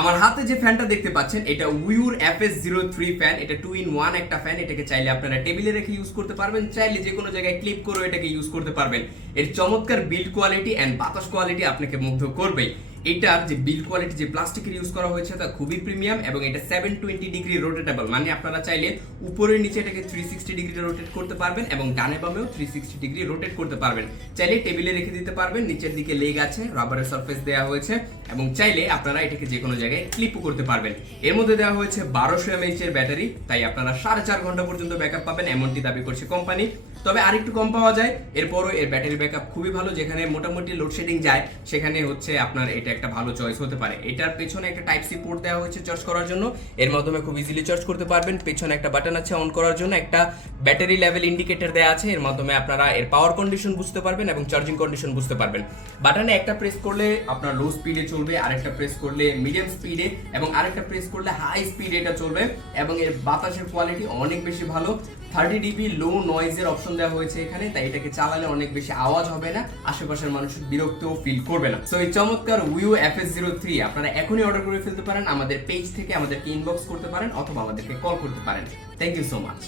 আমার হাতে যে ফ্যানটা দেখতে পাচ্ছেন এটা উইউর FS03 ফ্যান। এটা 2 in 1 একটা ফ্যান। এটাকে চাইলে আপনারা টেবিলে রেখে ইউজ করতে পারবেন, চাইলে যে কোনো জায়গায় ক্লিপ করে এটাকে ইউজ করতে পারবেন। এর চমৎকার বিল্ড কোয়ালিটি এন্ড বাতাস কোয়ালিটি আপনাকে মুগ্ধ করবেই। এটার যে বিল্ড কোয়ালিটি, যে প্লাস্টিকের ইউজ করা হয়েছে তা খুবই প্রিমিয়াম এবং এটা 720 ডিগ্রি রোটেটেবল, মানে আপনারা চাইলে উপরে নিচে এটাকে 360 ডিগ্রি রোটেট করতে পারবেন এবং ডানে বামেও 360 ডিগ্রি রোটেট করতে পারবেন। চাইলে টেবিলে রেখে দিতে পারবেন, নিচের দিকে লেগ আছে, রাবারের সারফেস দেওয়া হয়েছে এবং চাইলে আপনারা এটাকে যে কোনো জায়গায় ক্লিপও করতে পারবেন। এর মধ্যে দেওয়া হয়েছে 1200 mAh এর ব্যাটারি, তাই আপনারা 4.5 ঘন্টা পর্যন্ত ব্যাকআপ পাবেন এমনটি দাবি করছে কোম্পানি। তবে আরেকটু কম পাওয়া যায়, এরপরও এর ব্যাটারি ব্যাকআপ খুবই ভালো। যেখানে মোটামুটি লোডশেডিং যায় সেখানে হচ্ছে আপনার এটা একটা ভালো চয়েস হতে পারে। এটার পেছনে একটা টাইপ সি পোর্ট দেওয়া হয়েছে চার্জ করার জন্য, এর মাধ্যমে খুব ইজিলি চার্জ করতে পারবেন। পেছনে একটা বাটন আছে অন করার জন্য, একটা ব্যাটারি লেভেল ইন্ডিকেটর দেওয়া আছে, এর মাধ্যমে আপনারা এর পাওয়ার কন্ডিশন বুঝতে পারবেন এবং চার্জিং কন্ডিশন বুঝতে পারবেন। বাটনে একটা প্রেস করলে আপনার লো স্পিডে চলবে, আরেকটা প্রেস করলে মিডিয়াম স্পিডে এবং আরেকটা প্রেস করলে হাই স্পিডে এটা চলবে এবং এর বাতাসের কোয়ালিটি অনেক বেশি ভালো। 30 dB লো নয়েজের অপশন দেওয়া হয়েছে এখানে, তাই এটাকে চালালে অনেক বেশি আওয়াজ হবে না, আশেপাশের মানুষ বিরক্তও ফিল করবে না। সো এই চমৎকার উইউ FS03 আপনারা এখনই অর্ডার করে ফেলতে পারেন। আমাদের পেজ থেকে আমাদেরকে ইনবক্স করতে পারেন অথবা আমাদেরকে কল করতে পারেন। Thank you so much.